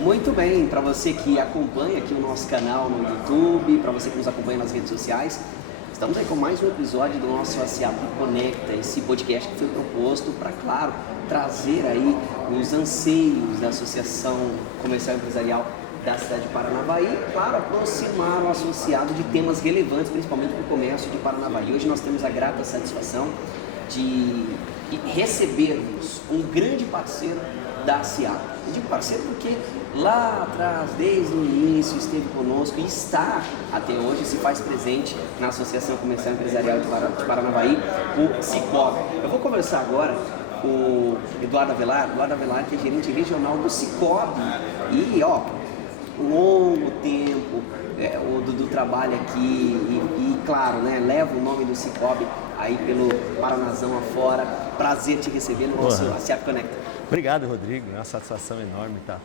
Muito bem, para você que acompanha aqui o nosso canal no YouTube, para você que nos acompanha nas redes sociais, estamos aí com mais um episódio do nosso ASEAP Conecta, esse podcast que foi proposto para, claro, trazer aí os anseios da Associação Comercial e Empresarial da cidade de Paranavaí e, claro, aproximar o associado de temas relevantes, principalmente para o comércio de Paranavaí. Hoje nós temos a grata satisfação de recebermos um grande parceiro da ASEAP. Eu digo parceiro porque lá atrás, desde o início, esteve conosco e está até hoje, se faz presente na Associação Comercial e Empresarial de Paranavaí, o Cicobi. Eu vou conversar agora com o Eduardo Avelar, que é gerente regional do Cicobi e, longo tempo do trabalho aqui e claro, né, leva o nome do Cicobi aí pelo Paranazão afora. Prazer te receber no nosso ASEAP Conecta. Obrigado, Rodrigo. É uma satisfação enorme estar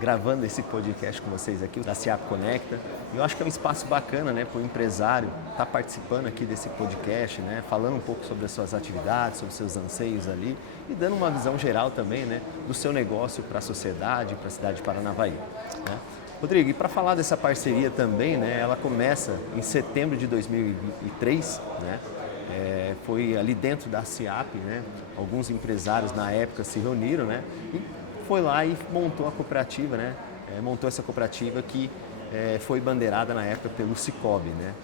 gravando esse podcast com vocês aqui, da ASEAP Conecta. Eu acho que é um espaço bacana, né, para o empresário estar participando aqui desse podcast, né, falando um pouco sobre as suas atividades, sobre os seus anseios ali e dando uma visão geral também, né, do seu negócio para a sociedade, para a cidade de Paranavaí, né. Rodrigo, e para falar dessa parceria também, né, ela começa em setembro de 2003, né, foi ali dentro da ASEAP, né, alguns empresários na época se reuniram, né, e foi lá e montou a cooperativa, né, montou essa cooperativa que foi bandeirada na época pelo Cicobi, né,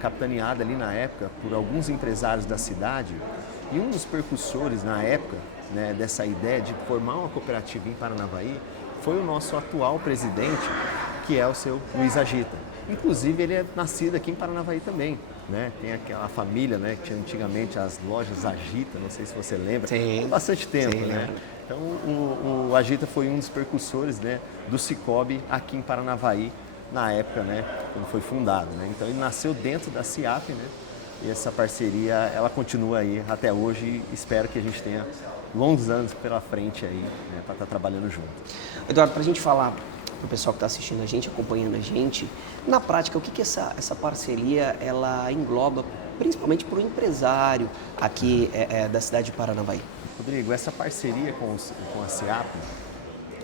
capitaneada ali na época por alguns empresários da cidade e um dos percussores na época, né, dessa ideia de formar uma cooperativa em Paranavaí foi o nosso atual presidente, que é o seu Luiz Agita. Inclusive, ele é nascido aqui em Paranavaí também, né? Tem aquela família, né, que tinha antigamente as lojas Agita, não sei se você lembra. Sim. Há bastante tempo, Sim, né? lembro. Então, o Agita foi um dos percussores, né, do Cicobi aqui em Paranavaí, na época, né, quando foi fundado, né? Então, ele nasceu dentro da ASEAP, né? E essa parceria, ela continua aí até hoje e espero que a gente tenha longos anos pela frente aí, né, para estar trabalhando junto. Eduardo, para a gente falar para o pessoal que está assistindo a gente, acompanhando a gente, na prática, o que essa parceria ela engloba, principalmente para o empresário aqui da cidade de Paranavaí? Rodrigo, essa parceria com a ASEAP,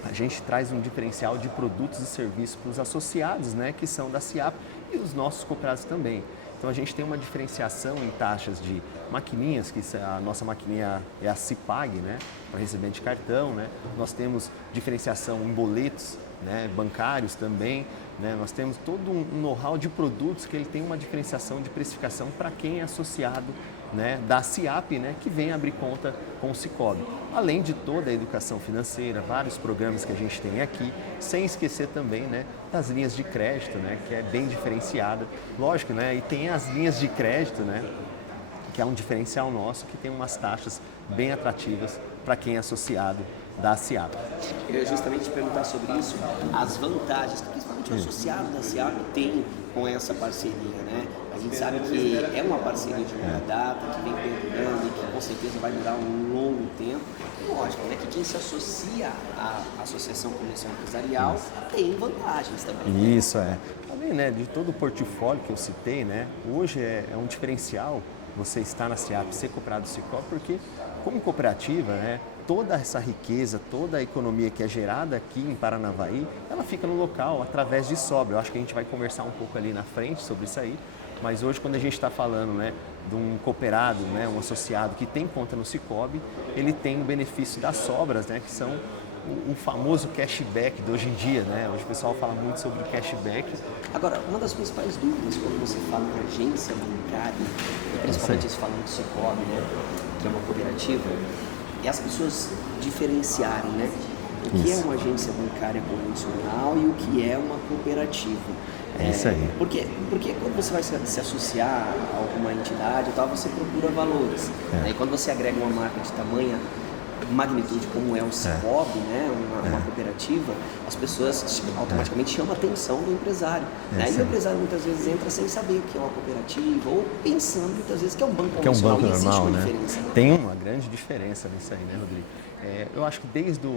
a gente traz um diferencial de produtos e serviços para os associados, né, que são da ASEAP e os nossos cooperados também. Então a gente tem uma diferenciação em taxas de maquininhas, que a nossa maquininha é a Cipag, né, para recebimento de cartão, né. Nós temos diferenciação em boletos, né, bancários também, né. Nós temos todo um know-how de produtos que ele tem uma diferenciação de precificação para quem é associado, né, da ASEAP, né, que vem abrir conta com o Cicobi. Além de toda a educação financeira, vários programas que a gente tem aqui, sem esquecer também, né, das linhas de crédito, né, que é bem diferenciada. Lógico, né, e tem as linhas de crédito, né, que é um diferencial nosso, que tem umas taxas bem atrativas para quem é associado da ASEAP. Eu ia justamente te perguntar sobre isso, as vantagens que principalmente o associado da ASEAP tem com essa parceria, né? A gente sabe que é uma parceria de longa data, que vem perdurando e que com certeza vai durar um longo tempo. E lógico, né, que quem se associa à Associação Comercial Empresarial tem vantagens também. Isso, Além, né, de todo o portfólio que eu citei, né, hoje é um diferencial você estar na ASEAP, ser cooperado do Cicobi, porque como cooperativa, né, toda essa riqueza, toda a economia que é gerada aqui em Paranavaí, ela fica no local através de sobra. Eu acho que a gente vai conversar um pouco ali na frente sobre isso aí, mas hoje quando a gente está falando, né, de um cooperado, né, um associado que tem conta no Cicobi, ele tem o benefício das sobras, né, que são o famoso cashback de hoje em dia, né? Hoje o pessoal fala muito sobre cashback. Agora, uma das principais dúvidas quando você fala em agência bancária, e principalmente se falando do Cicobi, né, que é uma cooperativa, é as pessoas diferenciarem, né, o que é uma agência bancária convencional e o que é uma cooperativa. É isso aí. Porque quando você vai se associar a alguma entidade e tal, você procura valores. Né? E quando você agrega uma marca de tamanha magnitude como é o Cicobi, né, uma cooperativa, as pessoas automaticamente chamam a atenção do empresário. Né? E o empresário muitas vezes entra sem saber o que é uma cooperativa ou pensando muitas vezes que é um banco convencional. Que é um banco normal, né? Diferença. Tem uma grande diferença nisso aí, né, Rodrigo? Eu acho que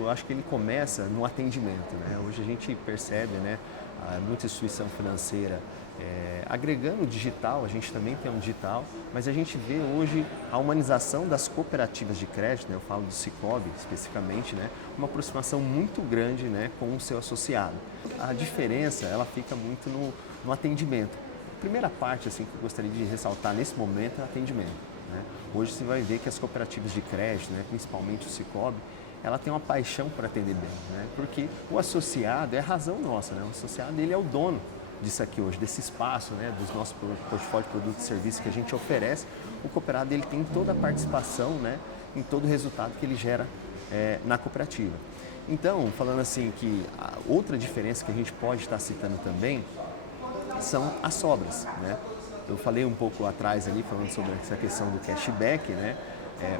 acho que ele começa no atendimento, né? Hoje a gente percebe, né, muita instituição financeira Agregando o digital, a gente também tem um digital, mas a gente vê hoje a humanização das cooperativas de crédito, né? Eu falo do Sicoob especificamente, né? Uma aproximação muito grande, né, com o seu associado. A diferença ela fica muito no atendimento. A primeira parte assim, que eu gostaria de ressaltar nesse momento é o atendimento. Né? Hoje você vai ver que as cooperativas de crédito, né, principalmente o Sicoob, ela tem uma paixão por atender bem, né? Porque o associado é a razão nossa, né? O associado ele é o dono disso aqui hoje, desse espaço, né, dos nossos portfólio de produtos e serviços que a gente oferece. O cooperado ele tem toda a participação, né, em todo o resultado que ele gera na cooperativa. Então, falando assim que a outra diferença que a gente pode estar citando também são as sobras, né? Eu falei um pouco atrás ali falando sobre essa questão do cashback, né?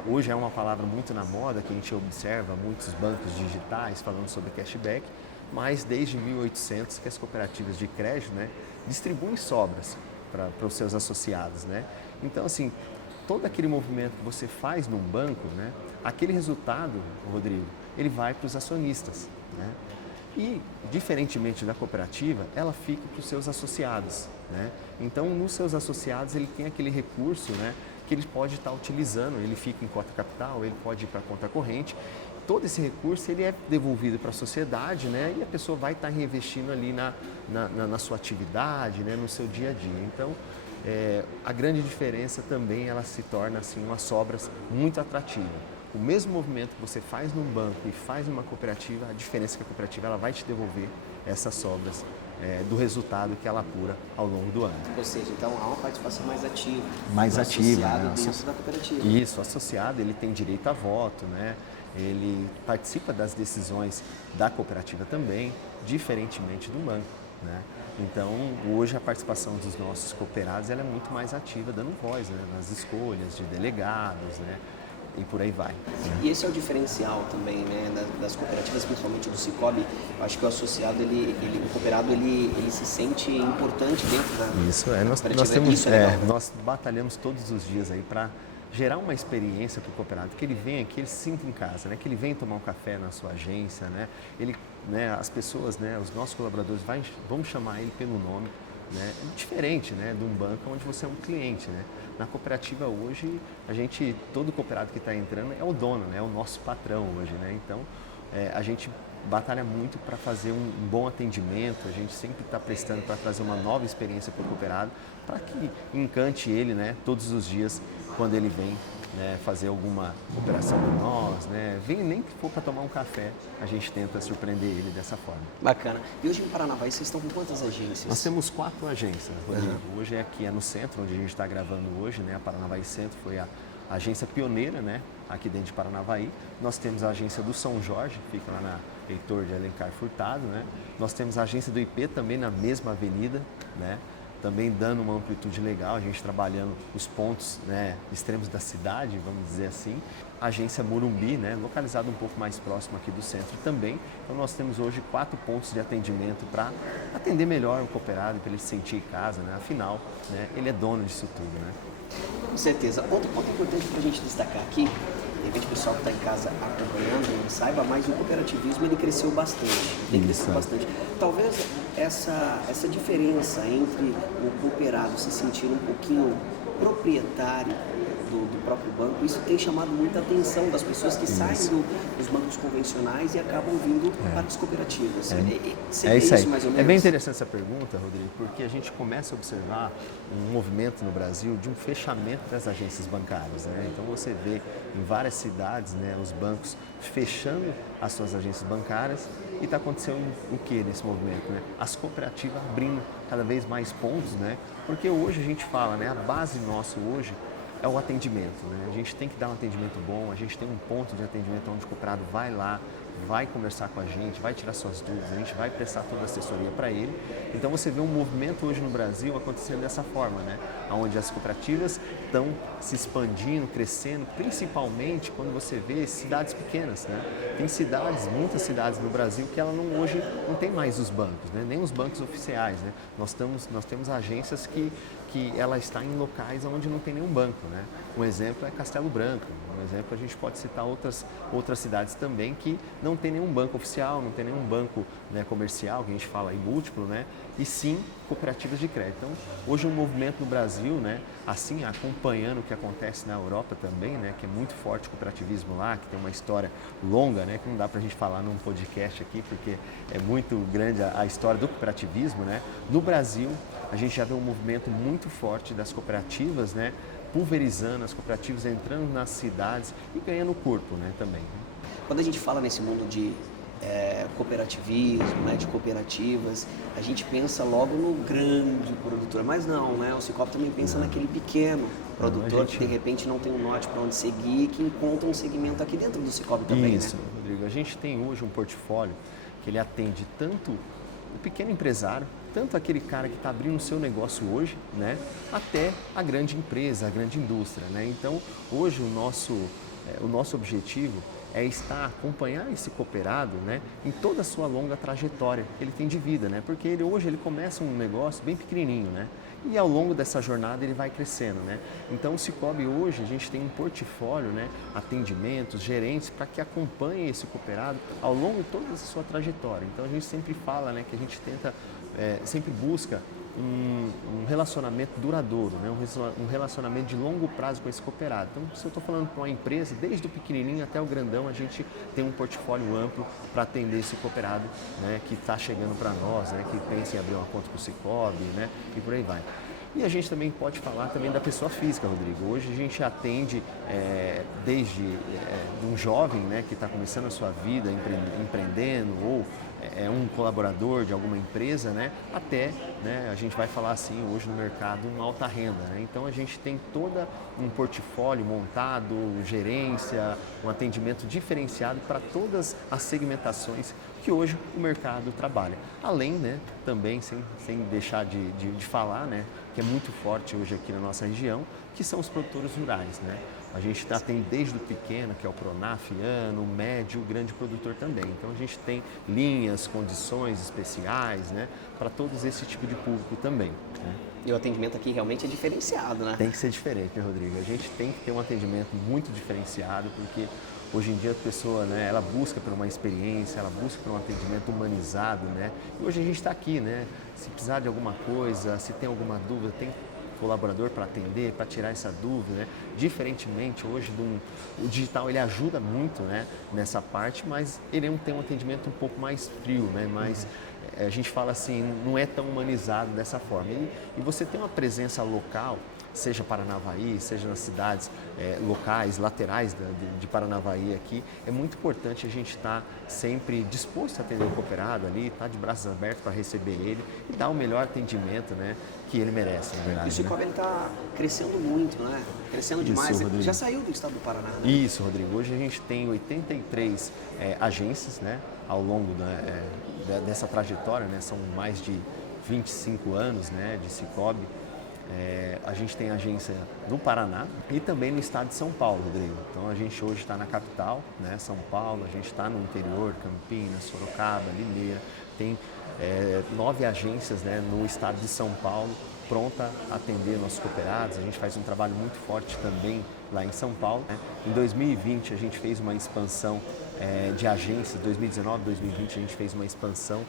Hoje é uma palavra muito na moda que a gente observa muitos bancos digitais falando sobre cashback, mas desde 1800 que as cooperativas de crédito, né, distribuem sobras para os seus associados, né? Então, assim, todo aquele movimento que você faz num banco, né, aquele resultado, Rodrigo, ele vai para os acionistas, né? E, diferentemente da cooperativa, ela fica para os seus associados, né? Então, nos seus associados, ele tem aquele recurso, né, que ele pode estar utilizando, ele fica em cota capital, ele pode ir para a conta corrente. Todo esse recurso ele é devolvido para a sociedade, né? E a pessoa vai estar reinvestindo ali na sua atividade, né? No seu dia a dia. Então, a grande diferença também ela se torna assim, uma sobra muito atrativa. O mesmo movimento que você faz num banco e faz numa cooperativa, a diferença é que a cooperativa ela vai te devolver essas sobras do resultado que ela apura ao longo do ano. Ou seja, então há uma participação mais ativa. Mais ativa, associado né? dentro da cooperativa. Isso, o associado ele tem direito a voto, né? Ele participa das decisões da cooperativa também, diferentemente do banco, né? Então, hoje a participação dos nossos cooperados ela é muito mais ativa, dando voz, né, nas escolhas de delegados, né, e por aí vai. Né? E esse é o diferencial também, né, das cooperativas, principalmente do Sicoob. Eu acho que o associado, o cooperado, ele se sente importante dentro da Isso, nós batalhamos todos os dias aí para gerar uma experiência para o cooperado, que ele venha, que ele se sinta em casa, né? Que ele venha tomar um café na sua agência, né? As pessoas, né? Os nossos colaboradores vão chamar ele pelo nome, né? Diferente, né? De um banco onde você é um cliente, né? Na cooperativa hoje, todo cooperado que está entrando é o dono, né? É o nosso patrão hoje, né? Então, a gente batalha muito para fazer um bom atendimento, a gente sempre está prestando para trazer uma nova experiência para o cooperado, para que encante ele, né, todos os dias quando ele vem, né, fazer alguma operação com nós, né, vem nem que for para tomar um café, a gente tenta surpreender ele dessa forma. Bacana. E hoje em Paranavaí vocês estão com quantas agências? Nós temos 4 agências, Rodrigo. Hoje aqui é no centro, onde a gente está gravando hoje, né, a Paranavaí Centro foi a agência pioneira, né, aqui dentro de Paranavaí. Nós temos a agência do São Jorge, que fica lá na Heitor de Alencar Furtado, né? Nós temos a agência do IP também na mesma avenida, né? Também dando uma amplitude legal, a gente trabalhando os pontos, né, extremos da cidade, vamos dizer assim. A agência Morumbi, né, localizada um pouco mais próximo aqui do centro também. Então nós temos hoje 4 pontos de atendimento para atender melhor o cooperado, para ele se sentir em casa, né? Afinal, né, ele é dono disso tudo, né? Com certeza. Outro ponto importante para a gente destacar aqui, de repente o pessoal que está em casa acompanhando não saiba, mas o cooperativismo ele cresceu bastante, bastante. Talvez essa diferença entre o cooperado se sentir um pouquinho proprietário do próprio banco, isso tem chamado muita atenção das pessoas que saem dos bancos convencionais e acabam vindo para as cooperativas. É isso aí. Mais ou menos? É bem interessante essa pergunta, Rodrigo, porque a gente começa a observar um movimento no Brasil de um fechamento das agências bancárias, né? Então você vê em várias cidades, né, os bancos fechando as suas agências bancárias e está acontecendo o que nesse movimento, né? As cooperativas abrindo cada vez mais pontos, né? Porque hoje a gente fala, né, a base nossa hoje é o atendimento, né? A gente tem que dar um atendimento bom, a gente tem um ponto de atendimento onde o cooperado vai lá, vai conversar com a gente, vai tirar suas dúvidas, a gente vai prestar toda a assessoria para ele. Então você vê um movimento hoje no Brasil acontecendo dessa forma, né? Onde as cooperativas estão se expandindo, crescendo, principalmente quando você vê cidades pequenas, né? Tem cidades, muitas cidades no Brasil que hoje não tem mais os bancos, né? Nem os bancos oficiais, né? Nós temos agências que ela está em locais onde não tem nenhum banco, né? Um exemplo é Castelo Branco, um exemplo a gente pode citar outras cidades também que não tem nenhum banco oficial, não tem nenhum banco, né, comercial, que a gente fala aí múltiplo, né? E sim cooperativas de crédito. Então, hoje um movimento no Brasil, né, assim, acompanhando o que acontece na Europa também, né, que é muito forte o cooperativismo lá, que tem uma história longa, né, que não dá para a gente falar num podcast aqui, porque é muito grande a história do cooperativismo, né. No Brasil, a gente já vê um movimento muito forte das cooperativas, né, pulverizando, as cooperativas entrando nas cidades e ganhando corpo, né, também. Quando a gente fala nesse mundo de cooperativismo, né, de cooperativas, a gente pensa logo no grande produtor, mas não, né? O Cicobi também pensa naquele pequeno produtor que de repente não tem um norte para onde seguir, que encontra um segmento aqui dentro do Cicobi também, Isso, né? Rodrigo. A gente tem hoje um portfólio que ele atende tanto o pequeno empresário, tanto aquele cara que está abrindo o seu negócio hoje, né, até a grande empresa, a grande indústria, né? Então, hoje o nosso objetivo é acompanhar esse cooperado, né, em toda a sua longa trajetória que ele tem de vida, né? Porque hoje ele começa um negócio bem pequenininho, né? E ao longo dessa jornada ele vai crescendo, né? Então o Cicobi hoje a gente tem um portfólio, né, atendimentos, gerentes para que acompanhem esse cooperado ao longo de toda a sua trajetória. Então a gente sempre fala, né, que a gente sempre busca um relacionamento duradouro, né? Um relacionamento de longo prazo com esse cooperado. Então, se eu estou falando para uma empresa, desde o pequenininho até o grandão, a gente tem um portfólio amplo para atender esse cooperado, né, que está chegando para nós, né, que pensa em abrir uma conta com o Cicobi, né, e por aí vai. E a gente também pode falar também da pessoa física, Rodrigo. Hoje a gente atende desde um jovem, né, que está começando a sua vida empreendendo ou um colaborador de alguma empresa, né, até, né, a gente vai falar assim hoje no mercado, uma alta renda, né? Então a gente tem todo um portfólio montado, gerência, um atendimento diferenciado para todas as segmentações que hoje o mercado trabalha. Além, né, também, sem deixar de falar, né, que é muito forte hoje aqui na nossa região, que são os produtores rurais, né? A gente tem desde o pequeno, que é o pronafiano, o médio, o grande produtor também. Então a gente tem linhas, condições especiais, né, para todos esse tipo de público também, né? E o atendimento aqui realmente é diferenciado, né? Tem que ser diferente, né, Rodrigo? A gente tem que ter um atendimento muito diferenciado, porque hoje em dia a pessoa, né, ela busca por uma experiência, ela busca por um atendimento humanizado, né? E hoje a gente está aqui, né? Se precisar de alguma coisa, se tem alguma dúvida, tem colaborador para atender, para tirar essa dúvida, né? Diferentemente, hoje o digital ele ajuda muito, né, nessa parte, mas ele tem um atendimento um pouco mais frio, né? Mais, a gente fala assim, não é tão humanizado dessa forma. E você tem uma presença local, seja Paranavaí, seja nas cidades locais, laterais de Paranavaí aqui, é muito importante a gente estar sempre disposto a atender o cooperado ali, estar de braços abertos para receber ele e dar o melhor atendimento, né, que ele merece, na verdade. E o Cicobi está crescendo muito, né? Crescendo demais. Isso, Já saiu do estado do Paraná, né? Isso, Rodrigo. Hoje a gente tem 83 agências, né, ao longo dessa trajetória, né, são mais de 25 anos, né, de Cicobi. A gente tem agência no Paraná e também no estado de São Paulo, Rodrigo. Então a gente hoje está na capital, né, São Paulo, a gente está no interior, Campinas, Sorocaba, Limeira. Tem 9 agências, né, no estado de São Paulo, pronta a atender nossos cooperados. A gente faz um trabalho muito forte também lá em São Paulo, né? Em 2020 a gente fez uma expansão de agências, 2019, 2020 a gente fez uma expansão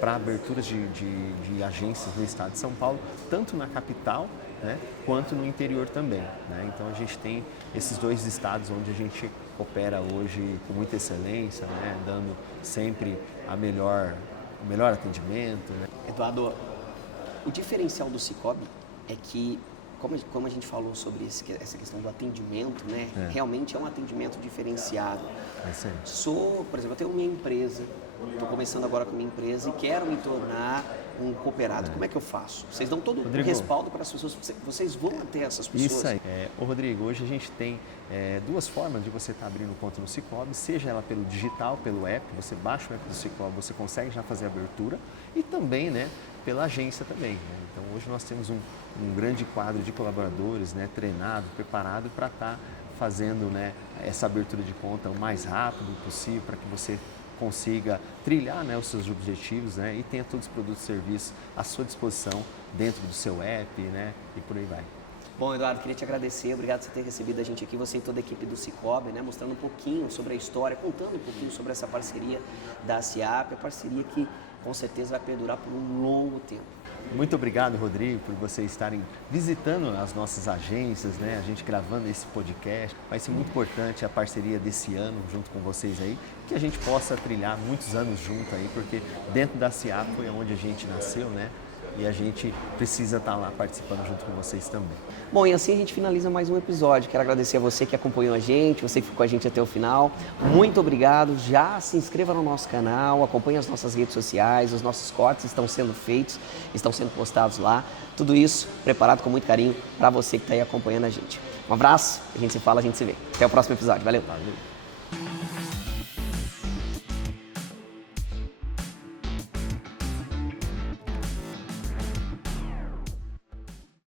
para aberturas de agências no estado de São Paulo, tanto na capital, né, quanto no interior também, né? Então a gente tem esses 2 estados onde a gente opera hoje com muita excelência, né, dando sempre o melhor atendimento, né? Eduardo, o diferencial do Cicobi é que, como a gente falou sobre essa questão do atendimento, né, realmente é um atendimento diferenciado. Por exemplo, eu tenho minha empresa, estou começando agora com minha empresa e quero me tornar um cooperado. Como é que eu faço? Vocês dão todo o respaldo para as pessoas, vocês vão até essas pessoas? Isso aí. Rodrigo, hoje a gente tem 2 formas de você estar abrindo conta no Cicobi, seja ela pelo digital, pelo app, você baixa o app do Cicobi, você consegue já fazer a abertura, e também, né, pela agência também, né? Então hoje nós temos um grande quadro de colaboradores, né, treinado, preparado para estar fazendo, né, essa abertura de conta o mais rápido possível para que você consiga trilhar, né, os seus objetivos, né, e tenha todos os produtos e serviços à sua disposição dentro do seu app, né, e por aí vai. Bom, Eduardo, queria te agradecer, obrigado por você ter recebido a gente aqui, você e toda a equipe do Cicobi, né, mostrando um pouquinho sobre a história, contando um pouquinho sobre essa parceria da SIAP, a parceria que com certeza vai perdurar por um longo tempo. Muito obrigado, Rodrigo, por vocês estarem visitando as nossas agências, né? A gente gravando esse podcast. Vai ser muito importante a parceria desse ano junto com vocês aí, que a gente possa trilhar muitos anos junto aí, porque dentro da CIAP foi onde a gente nasceu, né? E a gente precisa estar lá participando junto com vocês também. Bom, e assim a gente finaliza mais um episódio. Quero agradecer a você que acompanhou a gente, você que ficou com a gente até o final. Muito obrigado. Já se inscreva no nosso canal, acompanhe as nossas redes sociais, os nossos cortes estão sendo feitos, estão sendo postados lá. Tudo isso preparado com muito carinho para você que está aí acompanhando a gente. Um abraço, a gente se fala, a gente se vê. Até o próximo episódio. Valeu. Valeu.